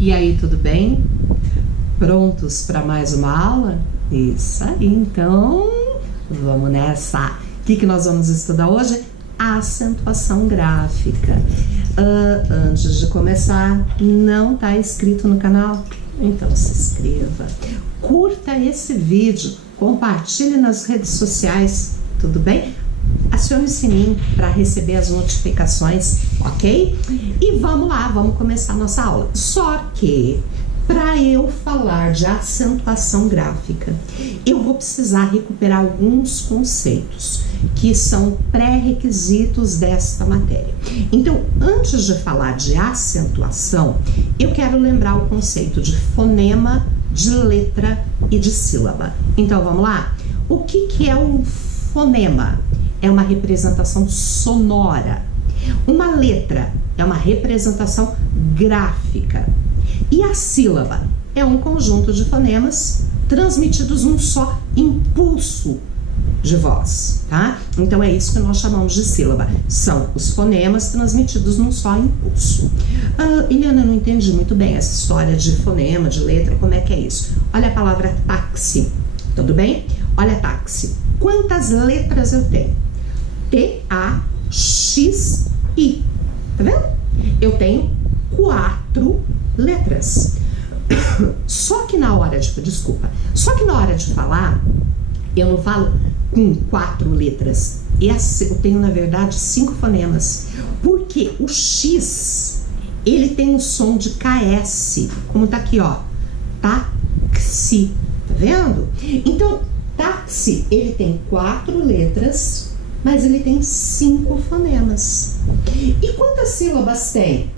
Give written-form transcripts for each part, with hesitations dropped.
E aí, tudo bem? Prontos para mais uma aula? Isso aí, então vamos nessa. O que nós vamos estudar hoje? Acentuação gráfica. Antes de começar, não está inscrito no canal? Então se inscreva. Curta esse vídeo, compartilhe nas redes sociais, tudo bem? Acione o sininho para receber as notificações, ok? E vamos lá, vamos começar a nossa aula. Só que, para eu falar de acentuação gráfica, eu vou precisar recuperar alguns conceitos que são pré-requisitos desta matéria. Então, antes de falar de acentuação, eu quero lembrar o conceito de fonema, de letra e de sílaba. Então, vamos lá? O que é um fonema? É uma representação sonora. Uma letra é uma representação gráfica. E a sílaba é um conjunto de fonemas transmitidos num só impulso de voz, tá? Então é isso que nós chamamos de sílaba. São os fonemas transmitidos num só impulso. Eliana, não entendi muito bem essa história de fonema, de letra, como é que é isso? Olha a palavra táxi, tudo bem? Olha táxi. Quantas letras eu tenho? T-A-X-I. Tá vendo? Eu tenho 4 letras. Só que na hora de falar, eu não falo com 4 letras. Eu tenho, na verdade, 5 fonemas. Porque o X, ele tem um som de KS, como tá aqui, ó. Táxi. Tá vendo? Então, táxi, ele tem 4 letras, mas ele tem 5 fonemas. E quantas sílabas tem?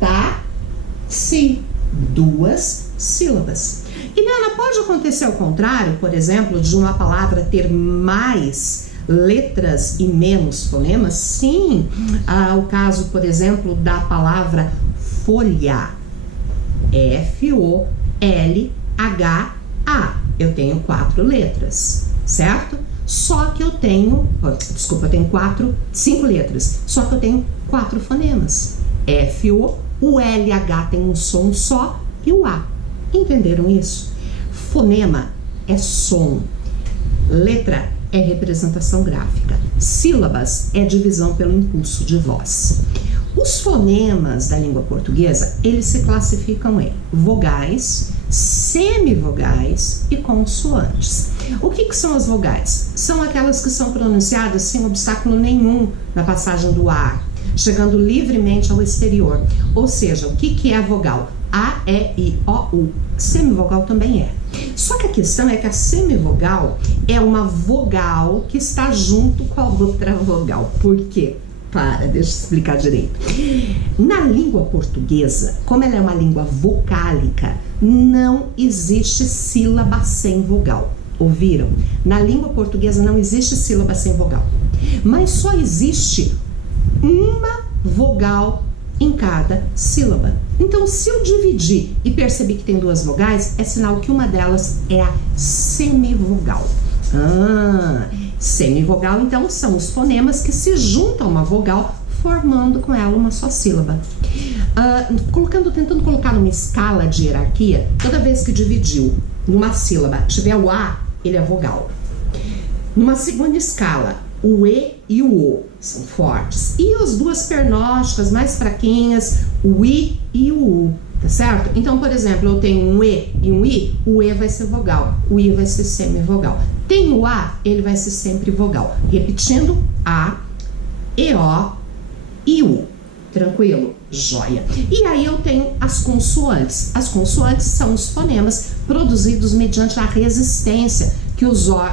Táxi, 2 sílabas. E Nana, pode acontecer ao contrário, por exemplo, de uma palavra ter mais letras e menos fonemas? Sim. O caso, por exemplo, da palavra folha. F-O-L-H-A. Eu tenho 4 letras, certo? Só que eu tenho, eu tenho 5 letras, só que eu tenho 4 fonemas. F-O, o L-H tem um som só e o A. Entenderam isso? Fonema é som, letra é representação gráfica, sílabas é divisão pelo impulso de voz. Os fonemas da língua portuguesa, eles se classificam em vogais, semivogais e consoantes. O que são as vogais? São aquelas que são pronunciadas sem obstáculo nenhum na passagem do ar, chegando livremente ao exterior. Ou seja, o que é a vogal? A, E, I, O, U. Semivogal também é. Só que a questão é que a semivogal é uma vogal que está junto com a outra vogal. Por quê? Deixa eu explicar direito. Na língua portuguesa, como ela é uma língua vocálica, não existe sílaba sem vogal. Ouviram? Na língua portuguesa não existe sílaba sem vogal. Mas só existe uma vogal em cada sílaba. Então, se eu dividir e perceber que tem 2 vogais, é sinal que uma delas é a semivogal. Semivogal, então, são os fonemas que se juntam a uma vogal, formando com ela uma só sílaba. Tentando colocar numa escala de hierarquia, toda vez que dividiu numa sílaba, tiver o A, ele é vogal. Numa segunda escala, o E e o O são fortes. E as 2 pernósticas mais fraquinhas, o I e o U, tá certo? Então, por exemplo, eu tenho um E e um I, o E vai ser vogal, o I vai ser semivogal. Tem o A, ele vai ser sempre vogal. Repetindo, A, E, O e U. Tranquilo? Joia. E aí eu tenho as consoantes. As consoantes são os fonemas produzidos mediante a resistência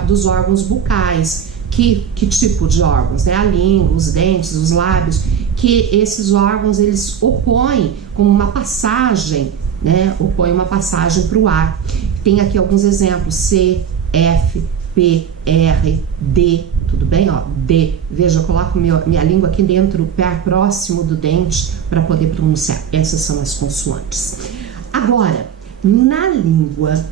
dos órgãos bucais. Que tipo de órgãos? Né? A língua, os dentes, os lábios, que esses órgãos eles opõem como uma passagem, né? Opõem uma passagem para o ar. Tem aqui alguns exemplos: C, F, P, R, D, tudo bem? Ó, D. Veja, eu coloco minha língua aqui dentro, próximo do dente, para poder pronunciar. Essas são as consoantes. Agora, na língua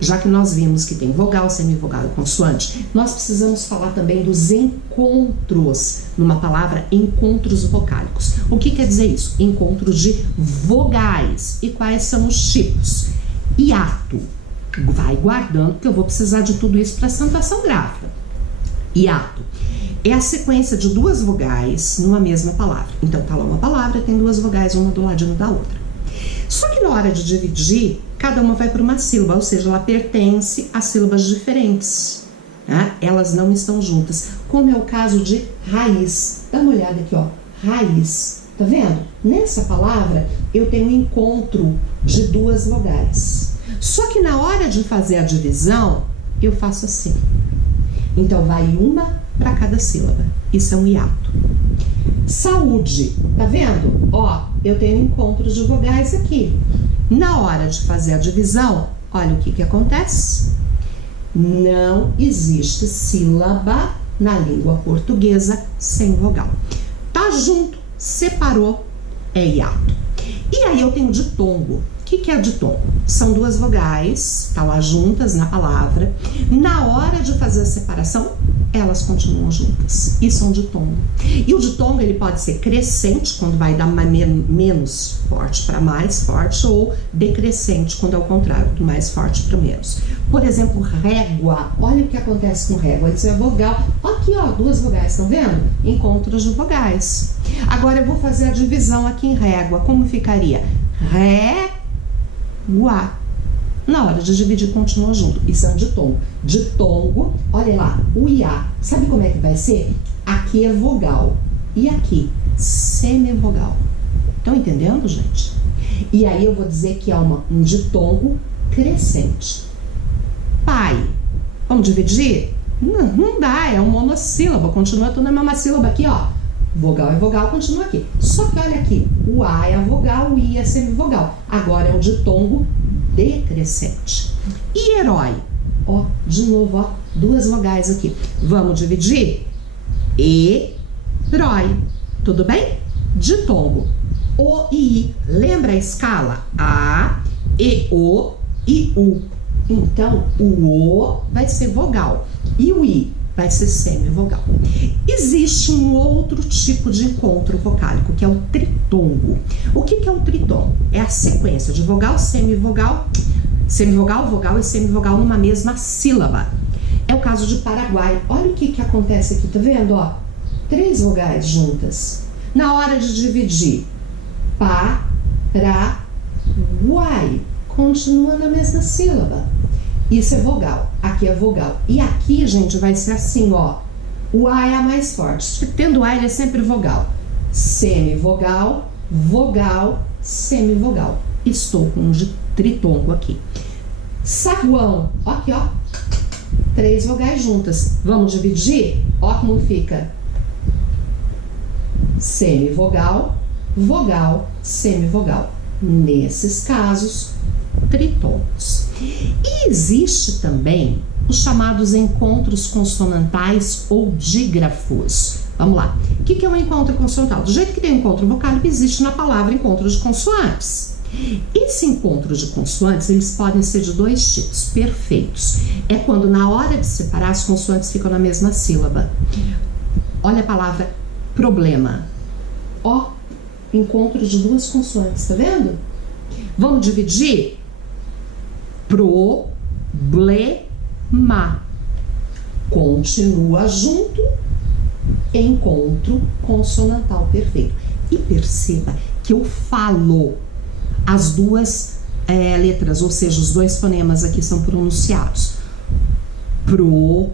já que nós vimos que tem vogal, semivogal e consoante, nós precisamos falar também dos encontros, numa palavra, encontros vocálicos. O que quer dizer isso? Encontros de vogais. E quais são os tipos? Hiato. Vai guardando, que eu vou precisar de tudo isso para acentuação gráfica. Hiato é a sequência de duas vogais numa mesma palavra. Então, tá lá uma palavra, tem duas vogais, uma do ladinho da outra. Só que na hora de dividir, cada uma vai para uma sílaba, ou seja, ela pertence a sílabas diferentes, né? Elas não estão juntas, como é o caso de raiz. Dá uma olhada aqui, ó, raiz. Tá vendo? Nessa palavra, eu tenho um encontro de duas vogais. Só que na hora de fazer a divisão, eu faço assim. Então, vai uma para cada sílaba. Isso é um hiato. Saúde, tá vendo? Ó, eu tenho encontros de vogais aqui. Na hora de fazer a divisão, olha o que acontece. Não existe sílaba na língua portuguesa sem vogal. Tá junto, separou, é hiato. E aí eu tenho ditongo. O que é ditongo? São duas vogais, tá lá juntas na palavra. Na hora de fazer a separação, elas continuam juntas. Isso é um ditongo. E o ditongo, ele pode ser crescente, quando vai dar menos forte para mais forte, ou decrescente, quando é o contrário, do mais forte para menos. Por exemplo, régua. Olha o que acontece com régua. Isso é vogal. Aqui, ó, duas vogais, estão vendo? Encontros de vogais. Agora eu vou fazer a divisão aqui em régua. Como ficaria? Régua. Na hora de dividir, continua junto. Isso é um ditongo. Ditongo, olha lá, o iá. Sabe como é que vai ser? Aqui é vogal. E aqui, semivogal. Estão entendendo, gente? E aí eu vou dizer que é um ditongo crescente. Pai. Vamos dividir? Não dá, é um monossílabo. Continua tudo na mesma sílaba aqui, ó. Vogal é vogal, continua aqui. Só que olha aqui, o A é a vogal, o I é semivogal. Agora é um ditongo decrescente. E herói? Ó, de novo, ó, duas vogais aqui. Vamos dividir? Herói. Tudo bem? Ditongo. O e I. Lembra a escala? A, E, O e U. Então, o O vai ser vogal. E o I vai ser semivogal. Existe um outro tipo de encontro vocálico, que é o tritongo. O que é um tritongo? É a sequência de vogal, semivogal, vogal e semivogal numa mesma sílaba. É o caso de Paraguai. Olha o que acontece aqui, tá vendo? Ó, três vogais juntas. Na hora de dividir, Paraguai, continua na mesma sílaba. Isso é vogal, aqui é vogal. E aqui, gente, vai ser assim, ó. O A é a mais forte. Tendo A, ele é sempre vogal. Semivogal, vogal, semivogal. Estou com um tritongo aqui. Saguão, ó aqui, ó. Três vogais juntas. Vamos dividir? Ó como fica. Semivogal, vogal, semivogal. Nesses casos, tritongos. E existe também os chamados encontros consonantais ou dígrafos. Vamos lá. O que é um encontro consonantal? Do jeito que tem um encontro vocálico, existe na palavra encontro de consoantes. Esse encontro de consoantes, eles podem ser de dois tipos perfeitos. É quando na hora de separar as consoantes ficam na mesma sílaba. Olha a palavra problema. Ó, encontro de duas consoantes, tá vendo? Vamos dividir? Problema. Continua junto, encontro consonantal perfeito. E perceba que eu falo as duas letras, ou seja, os dois fonemas aqui são pronunciados. Pro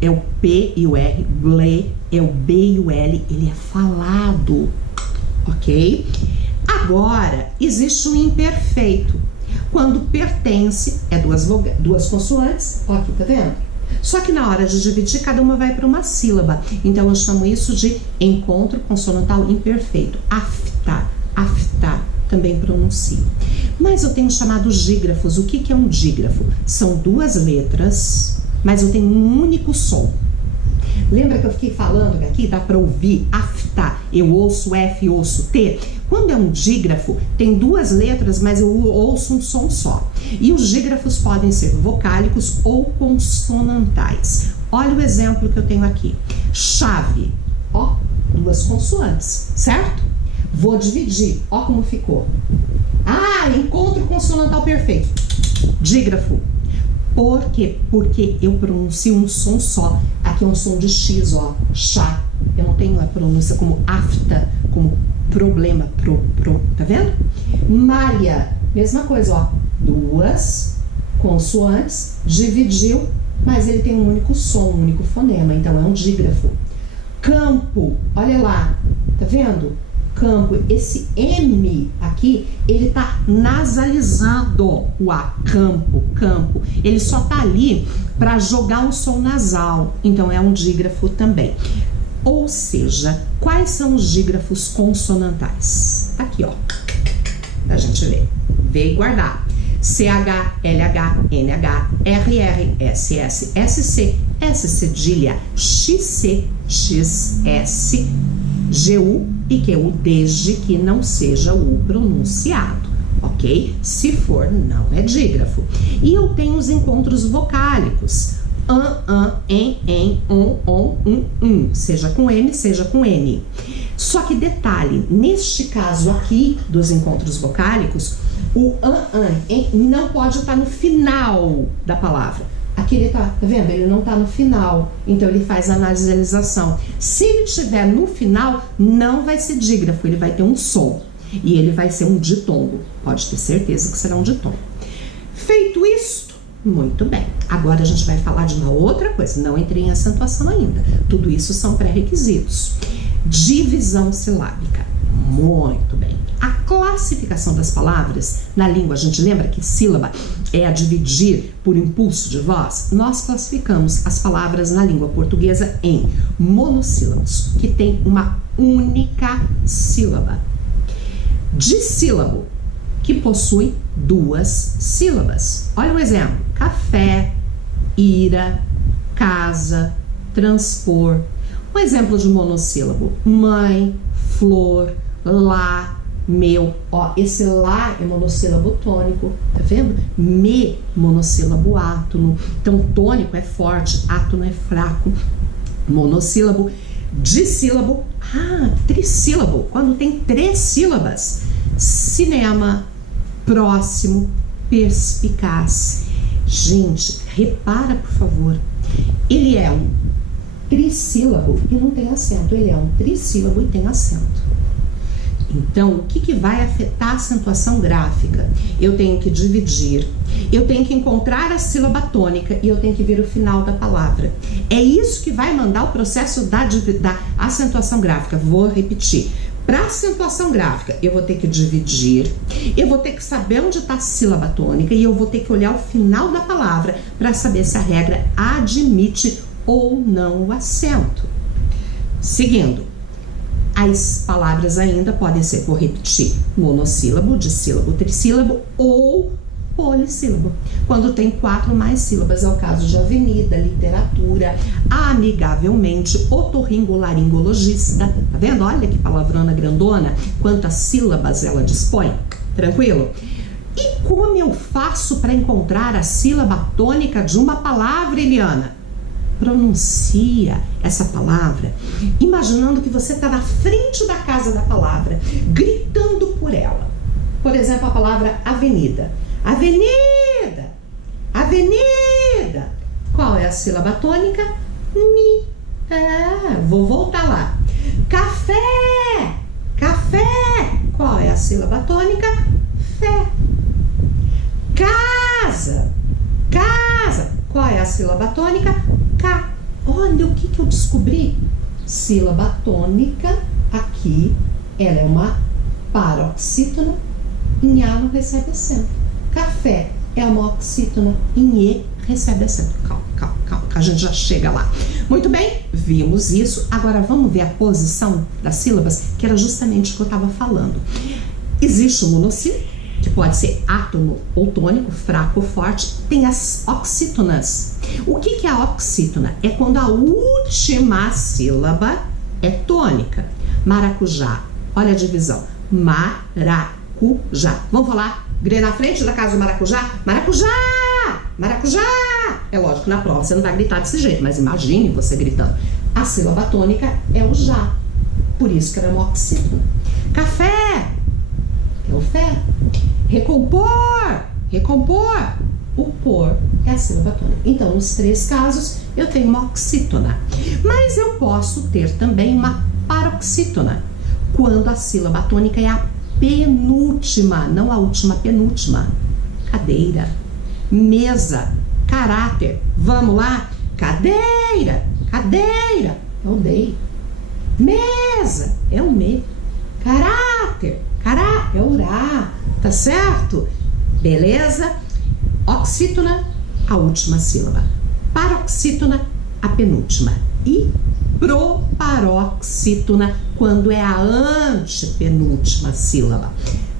é o P e o R, ble é o B e o L, ele é falado, ok? Agora, existe um imperfeito. Quando pertence, é duas consoantes, ó aqui, tá vendo? Só que na hora de dividir, cada uma vai para uma sílaba. Então, eu chamo isso de encontro consonantal imperfeito. Aftar, também pronuncio. Mas eu tenho chamados dígrafos. O que é um dígrafo? São duas letras, mas eu tenho um único som. Lembra que eu fiquei falando que aqui dá para ouvir aftar? Eu ouço F, ouço T. Quando é um dígrafo, tem duas letras, mas eu ouço um som só. E os dígrafos podem ser vocálicos ou consonantais. Olha o exemplo que eu tenho aqui. Chave, ó, duas consoantes, certo? Vou dividir, ó como ficou. Ah, encontro consonantal perfeito. Dígrafo. Por quê? Porque eu pronuncio um som só. Aqui é um som de X, ó, chá. Eu não tenho a pronúncia como afta, como problema, tá vendo? Malha, mesma coisa, ó, duas consoantes, dividiu, mas ele tem um único som, um único fonema, então é um dígrafo. Campo, olha lá, tá vendo? Campo, esse M aqui, ele tá nasalizando o A, campo. Ele só tá ali para jogar um som nasal, então é um dígrafo também. Ou seja, quais são os dígrafos consonantais? Tá aqui, ó, pra gente ver. Ver e guardar. CH, LH, NH, RR, SS, SC, S cedilha, XC, XS, GU e QU, desde que não seja o pronunciado, ok? Se for, não é dígrafo. E eu tenho os encontros vocálicos. Em, on, seja com M, seja com N. Só que detalhe, neste caso aqui dos encontros vocálicos, o em não pode estar no final da palavra. Aqui ele tá vendo? Ele não tá no final, então ele faz a nasalização. Se ele estiver no final, não vai ser dígrafo, ele vai ter um som. E ele vai ser um ditongo, pode ter certeza que será um ditongo. Feito isto, muito bem. Agora a gente vai falar de uma outra coisa, não entrei em acentuação ainda. Tudo isso são pré-requisitos. Divisão silábica, muito bem. A classificação das palavras na língua, a gente lembra que sílaba é a dividir por impulso de voz? Nós classificamos as palavras na língua portuguesa em monossílabos, que tem uma única sílaba. Dissílabo, que possui duas sílabas. Olha o exemplo: café, ira, casa, transpor. Um exemplo de monossílabo: mãe, flor, lá, meu. Ó, esse lá é monossílabo tônico, tá vendo? Me, monossílabo átono. Então, tônico é forte, átono é fraco. Monossílabo. Dissílabo, trissílabo, quando tem 3 sílabas. Cinema, próximo, perspicaz. Gente, repara, por favor, ele é um trissílabo e não tem acento. Ele é um trissílabo e tem acento. Então, o que vai afetar a acentuação gráfica? Eu tenho que dividir, eu tenho que encontrar a sílaba tônica e eu tenho que ver o final da palavra. É isso que vai mandar o processo da acentuação gráfica. Vou repetir. Para acentuação gráfica, eu vou ter que dividir, eu vou ter que saber onde está a sílaba tônica e eu vou ter que olhar o final da palavra para saber se a regra admite ou não o acento. Seguindo. As palavras ainda podem ser, vou repetir, monossílabo, dissílabo, trissílabo ou polissílabo. Quando tem 4 ou mais sílabas, é o caso de avenida, literatura, amigavelmente, otorrinolaringologista. Tá vendo? Olha que palavrona grandona, quantas sílabas ela dispõe. Tranquilo? E como eu faço para encontrar a sílaba tônica de uma palavra, Eliana? Pronuncia essa palavra imaginando que você está na frente da casa da palavra, gritando por ela. Por exemplo, a palavra avenida. Avenida, avenida. Qual é a sílaba tônica? Mi. Vou voltar lá. Café, café. Qual é a sílaba tônica? Fé. Casa, casa. Qual é a sílaba tônica? K. Olha o que eu descobri. Sílaba tônica, aqui, ela é uma paroxítona, em A não recebe acento. Café é uma oxítona, em E recebe acento. Calma, a gente já chega lá. Muito bem, vimos isso. Agora vamos ver a posição das sílabas, que era justamente o que eu estava falando. Existe o monossílabo, que pode ser átono ou tônico, fraco ou forte. Tem as oxítonas. O que é a oxítona? É quando a última sílaba é tônica. Maracujá, olha a divisão. maracujá. Vamos falar? Na frente da casa do maracujá? Maracujá! Maracujá! É lógico que na prova você não vai gritar desse jeito, mas imagine você gritando. A sílaba tônica é o já. Por isso que era moxítona. Café! É o fé. Recompor! Recompor! O por é a sílaba tônica. Então, nos 3 casos, eu tenho uma oxítona. Mas eu posso ter também uma paroxítona, quando a sílaba tônica é a penúltima, não a última, penúltima. Cadeira, mesa, caráter. Vamos lá? Cadeira, cadeira, é o dei. Mesa, é o me. Caráter, caráter, é o urá. Tá certo? Beleza? Oxítona, a última sílaba. Paroxítona, a penúltima. E proparoxítona, quando é a antepenúltima sílaba.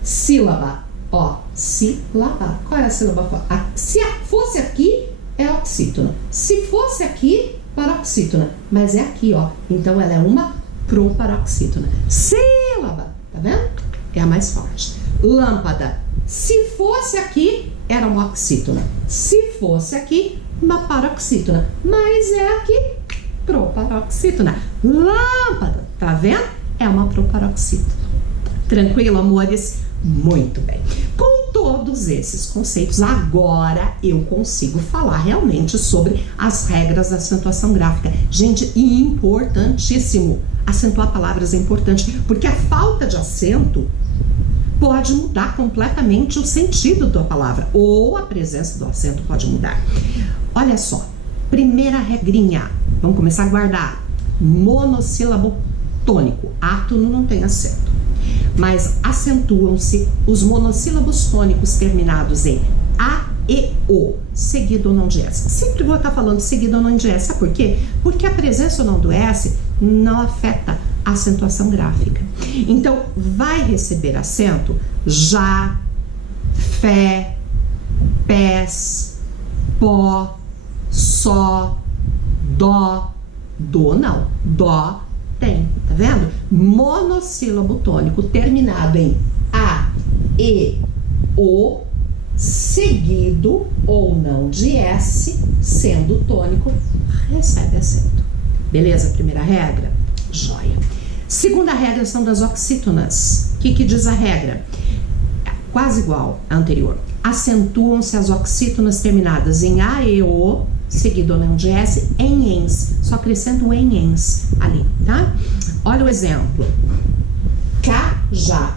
Sílaba, ó, sílaba. Qual é a sílaba? Se fosse aqui, é oxítona. Se fosse aqui, paroxítona. Mas é aqui, ó. Então ela é uma proparoxítona. Sílaba, tá vendo? É a mais forte. Lâmpada. Se fosse aqui, era uma oxítona. Se fosse aqui, uma paroxítona. Mas é aqui, proparoxítona. Lâmpada, tá vendo? É uma proparoxítona. Tranquilo, amores? Muito bem. Com todos esses conceitos, agora eu consigo falar realmente sobre as regras da acentuação gráfica. Gente, importantíssimo. Acentuar palavras é importante, porque a falta de acento pode mudar completamente o sentido da palavra, ou a presença do acento pode mudar. Olha só, primeira regrinha, vamos começar a guardar. Monossílabo tônico, átono não tem acento, mas acentuam-se os monossílabos tônicos terminados em A e O, seguido ou não de S. Sempre vou estar falando seguido ou não de S, sabe por quê? Porque a presença ou não do S não afeta a acentuação gráfica. Então, vai receber acento já, fé, pés, pó, só, dó, do não, dó tem, tá vendo? Monossílabo tônico terminado em A, E, O, seguido ou não de S, sendo tônico, recebe acento. Beleza? Primeira regra? Joia. Segunda regra são das oxítonas. O que diz a regra? Quase igual à anterior. Acentuam-se as oxítonas terminadas em A, E, O, seguido ou não de S, em ens. Só acrescento o em ens ali, tá? Olha o exemplo. Cajá.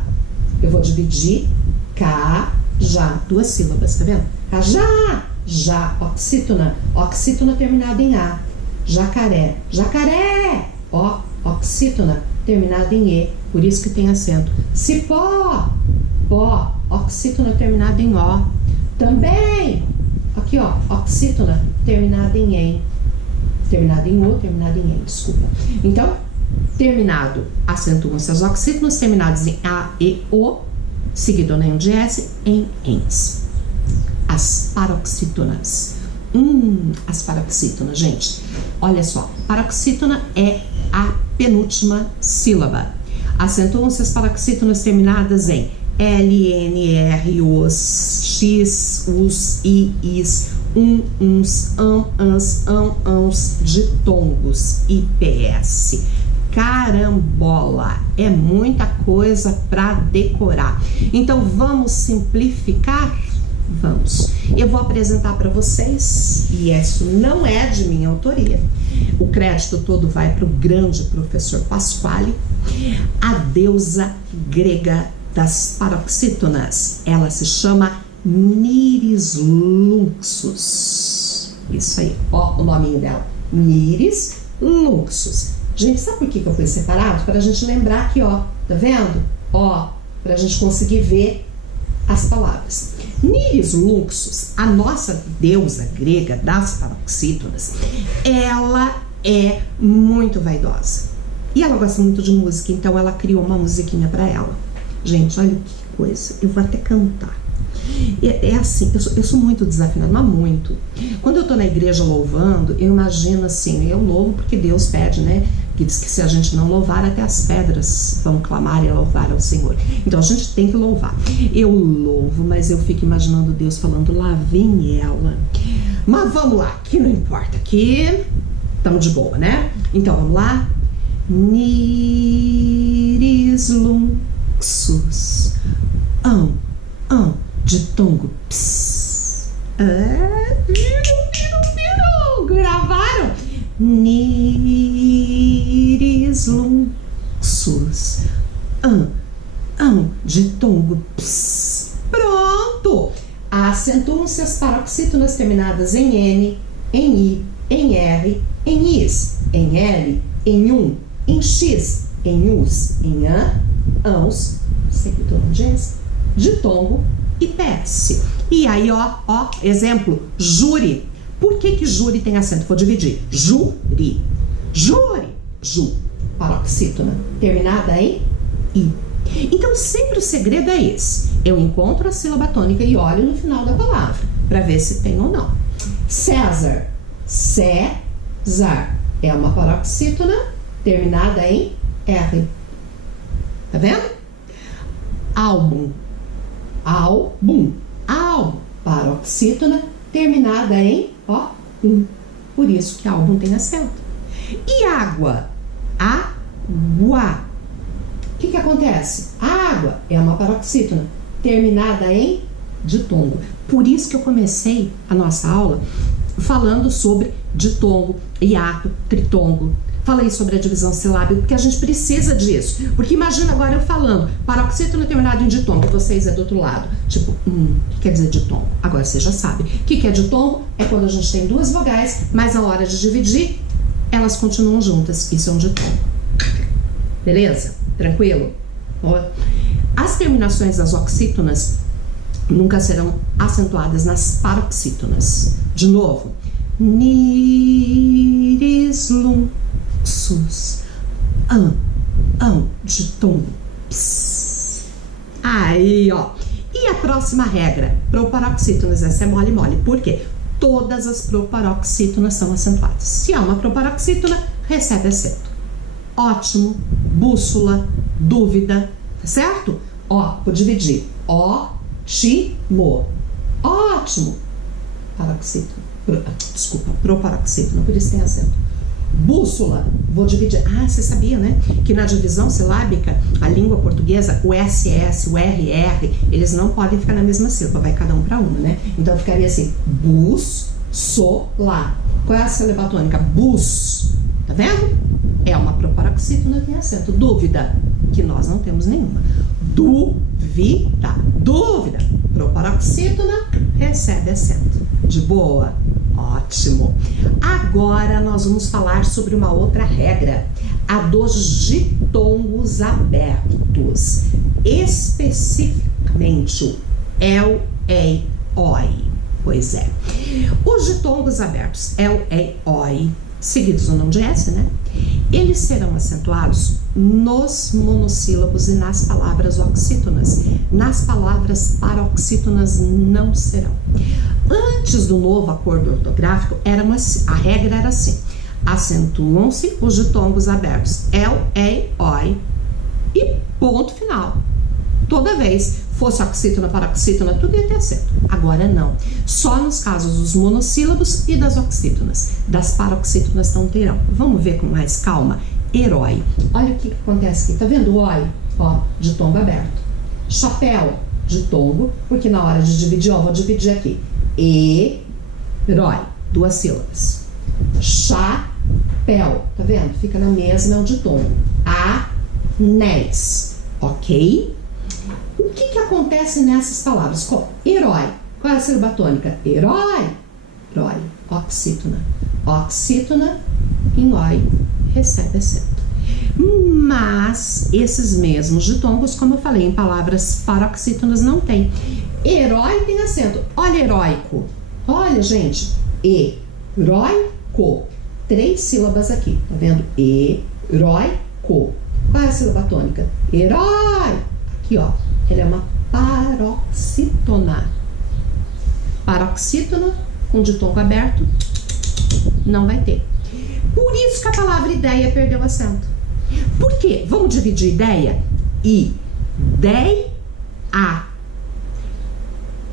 Eu vou dividir cajá. 2 sílabas, tá vendo? Cajá. Já. Oxítona. Oxítona terminada em A. Jacaré. Jacaré. Ó. Oxítona terminada em E. Por isso que tem acento. Cipó. Pó. Oxítona terminada em O. Também. Aqui, ó. Oxítona terminada em em. Terminada em O, terminada em em, desculpa. Então, terminado, acentuam-se as oxítonas terminadas em A, E, O, seguido ou nem de S, em ens. As paroxítonas. As paroxítonas, gente. Olha só, paroxítona é a penúltima sílaba. Acentuam-se as paroxítonas terminadas em L, N, R, os, X, us, I, is, uns, ans, ãos, ditongos, IPS. Carambola, é muita coisa para decorar. Então vamos simplificar? Vamos. Eu vou apresentar para vocês, e isso não é de minha autoria, o crédito todo vai para o grande professor Pasquale, a deusa grega das paroxítonas. Ela se chama Niris Luxus. Isso aí, ó, o nominho dela, Niris Luxus. Gente, sabe por que eu fui separado? Para a gente lembrar aqui, ó, tá vendo? Ó, para a gente conseguir ver as palavras. Niris Luxus, a nossa deusa grega das paroxítonas, ela é muito vaidosa. E ela gosta muito de música, então ela criou uma musiquinha para ela. Gente, olha que coisa, eu vou até cantar. É assim, eu sou muito desafinada, mas muito. Quando eu tô na igreja louvando, eu imagino assim, eu louvo porque Deus pede, né? que diz que se a gente não louvar, até as pedras vão clamar e louvar ao Senhor. Então a gente tem que louvar. Eu louvo, mas eu fico imaginando Deus falando, lá vem ela. Mas vamos lá, que não importa, que estamos de boa, né? Então vamos lá. Niris luxus, ditongo, ps. Gravaram? Niris luxus, ditongo, ps. Pronto! Acentuam-se as paroxítonas terminadas em N, em I, em R, em Is, em L, em em X, em Us, em ãos, seguidor de S, ditongo e PS. E aí, ó, exemplo, júri. Por que júri tem acento? Vou dividir. Júri. Júri. Ju. Paroxítona. Terminada em I. Então, sempre o segredo é esse. Eu encontro a sílaba tônica e olho no final da palavra, para ver se tem ou não. César. César. É uma paroxítona terminada em R. Tá vendo? Álbum. Álbum. Álbum. Paroxítona terminada em Por isso que álbum tem acento. E água? Água. O que acontece? A água é uma paroxítona terminada em ditongo. Por isso que eu comecei a nossa aula falando sobre ditongo, hiato, tritongo. Falei sobre a divisão silábica, porque a gente precisa disso. Porque imagina agora eu falando paroxítona terminado em ditongo, e vocês é do outro lado. Tipo, o que quer dizer ditongo? Agora você já sabe. O que é ditongo? É quando a gente tem duas vogais, mas na hora de dividir, elas continuam juntas. Isso é um ditongo. Beleza? Tranquilo? As terminações das oxítonas nunca serão acentuadas nas paroxítonas. De novo. Niris luxus, ditongo, ps. Aí, ó. E a próxima regra? Proparoxítonas, essa é mole. Por quê? Todas as proparoxítonas são acentuadas. Se há uma proparoxítona, recebe acento. Ótimo, bússola, dúvida, tá certo? Ó, vou dividir. Ótimo. Ótimo. Paroxítona. Desculpa, proparoxítona, por isso tem acento. Bússola, vou dividir. Você sabia, né? Que na divisão silábica, a língua portuguesa, o SS, o RR, eles não podem ficar na mesma sílaba, vai cada um para uma, né? Então ficaria assim, bússola. Qual é a sílaba tônica? Bus. Tá vendo? É uma proparoxítona, tem acento. Dúvida, que nós não temos nenhuma. Dúvida. Dúvida. Proparoxítona, recebe acento. De boa? Ótimo. Agora nós vamos falar sobre uma outra regra, a dos ditongos abertos. Especificamente o el, ei, oi. Pois é. Os ditongos abertos, el, ei, oi, seguidos ou não de S, né? Eles serão acentuados nos monossílabos e nas palavras oxítonas. Nas palavras paroxítonas não serão. Antes do novo acordo ortográfico, a regra era assim: acentuam-se os ditongos abertos el, ei, oi e ponto final. Toda vez fosse oxítona, paroxítona, tudo ia ter acento. Agora não. Só nos casos dos monossílabos e das oxítonas. Das paroxítonas não terão. Vamos ver com mais calma. Herói. Olha o que acontece aqui. Tá vendo o oi? Ó, ditongo aberto. Chapéu, ditongo, porque na hora de dividir, ó, vou dividir aqui. Herói. Duas sílabas. Chapéu. Tá vendo? Fica na mesma, é um ditongo. Anéis. Ok? O que acontece nessas palavras? Herói. Qual é a sílaba tônica? Herói. Herói. Oxítona. Oxítona em oi recebe acento. Mas esses mesmos ditongos, como eu falei, em palavras paroxítonas não tem. Herói tem acento. Olha, heróico. Olha, gente. Heróico. 3 sílabas aqui. Tá vendo? Heróico. Qual é a sílaba tônica? Herói. Aqui, ó. Ele é uma paroxítona. Paroxítona com ditongo aberto não vai ter. Por isso que a palavra ideia perdeu acento. Por quê? Vamos dividir ideia? Ideia.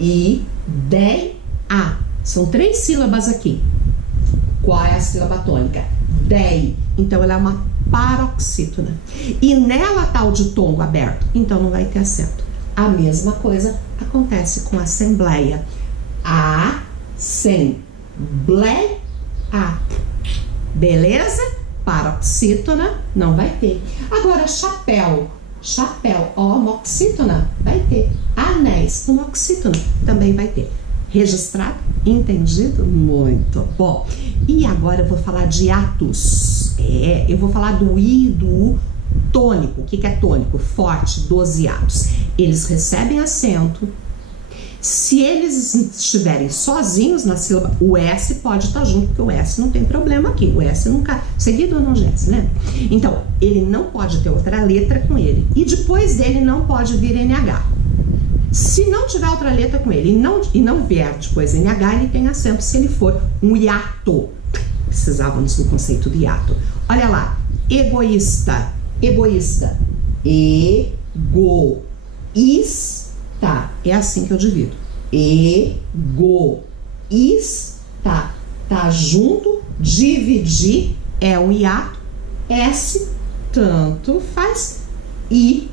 Ideia. São 3 sílabas aqui. Qual é a sílaba tônica? Dei. Então ela é uma paroxítona. E nela tá o ditongo aberto. Então não vai ter acento. A mesma coisa acontece com assembleia. Assembleia. Beleza? Paroxítona não vai ter. Agora chapéu. Chapéu, homoxítona, vai ter. Anéis, homoxítona, também vai ter. Registrado? Entendido? Muito bom. E agora eu vou falar de hiatos. Eu vou falar do I e do U tônico. O que é tônico? Forte, dos hiatos. Eles recebem acento. Se eles estiverem sozinhos na sílaba, o S pode estar junto, porque o S não tem problema aqui. O S nunca... Seguido ou não, Jéssica, né? Então, ele não pode ter outra letra com ele. E depois dele não pode vir NH. Se não tiver outra letra com ele e não vier depois NH, ele tem acento se ele for um hiato. Precisávamos do conceito de hiato. Olha lá. Egoísta. Egoísta. Egoísta. É assim que eu divido. Egoísta. Tá junto. Dividir é um hiato. S, tanto faz. I,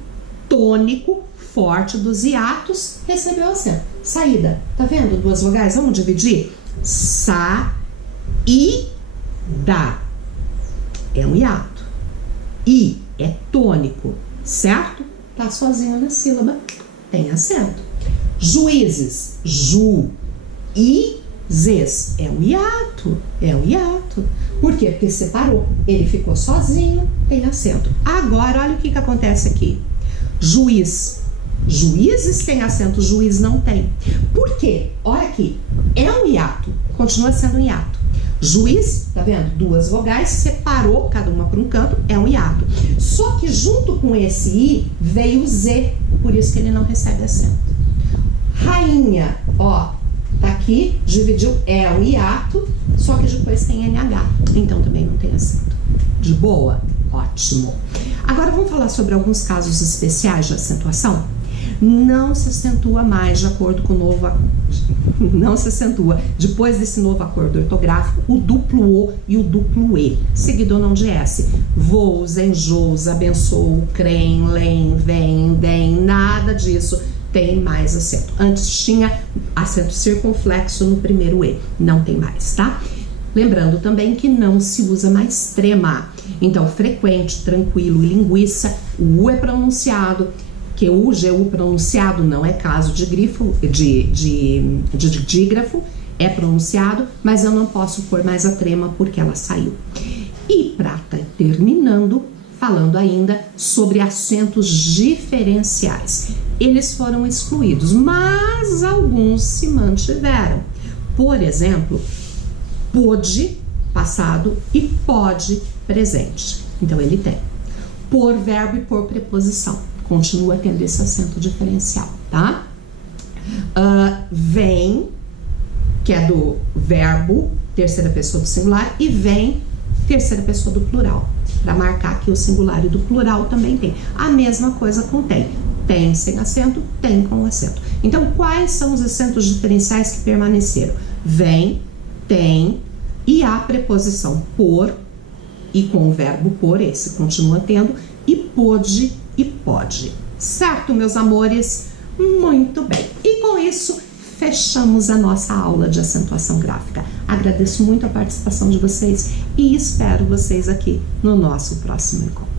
tônico, forte dos hiatos, recebeu acento. Saída. Tá vendo? 2 vogais. Vamos dividir? Sa, I, da. É um hiato. I é tônico, certo? Tá sozinho na sílaba. Tem acento. Juízes. Juízes. É um hiato. É um hiato. Por quê? Porque separou. Ele ficou sozinho, tem acento. Agora, olha o que acontece aqui. Juiz. Juízes tem acento, juiz não tem. Por quê? Olha aqui. É um hiato. Continua sendo um hiato. Juiz, tá vendo? 2 vogais, separou cada uma para um canto, é um hiato. Só que junto com esse I veio o Z, por isso que ele não recebe acento. Rainha, ó, tá aqui, dividiu, é um hiato, só que depois tem NH, então também não tem acento. De boa? Ótimo. Agora vamos falar sobre alguns casos especiais de acentuação. Não se acentua mais de acordo com o novo... Não se acentua. Depois desse novo acordo ortográfico, o duplo O e o duplo E. Seguido ou não de S. Voos, enjoos, abençoo, crem, lem, vem, dem, nada disso tem mais acento. Antes tinha acento circunflexo no primeiro E. Não tem mais, tá? Lembrando também que não se usa mais trema. Então, frequente, tranquilo e linguiça, o U é pronunciado, que o GU pronunciado não é caso de grifo, de dígrafo, é pronunciado, mas eu não posso pôr mais a trema porque ela saiu. E para terminando, falando ainda sobre acentos diferenciais. Eles foram excluídos, mas alguns se mantiveram. Por exemplo, pôde, passado, e pode, presente. Então, ele tem. Por verbo e por preposição. Continua tendo esse acento diferencial, tá? Vem, que é do verbo, terceira pessoa do singular, e vem, terceira pessoa do plural. Para marcar que o singular e do plural também tem. A mesma coisa com tem. Tem sem acento, tem com acento. Então, quais são os acentos diferenciais que permaneceram? Vem, tem, e a preposição por, e com o verbo por, esse continua tendo, e pôde e pode. Certo, meus amores? Muito bem. E com isso, fechamos a nossa aula de acentuação gráfica. Agradeço muito a participação de vocês e espero vocês aqui no nosso próximo encontro.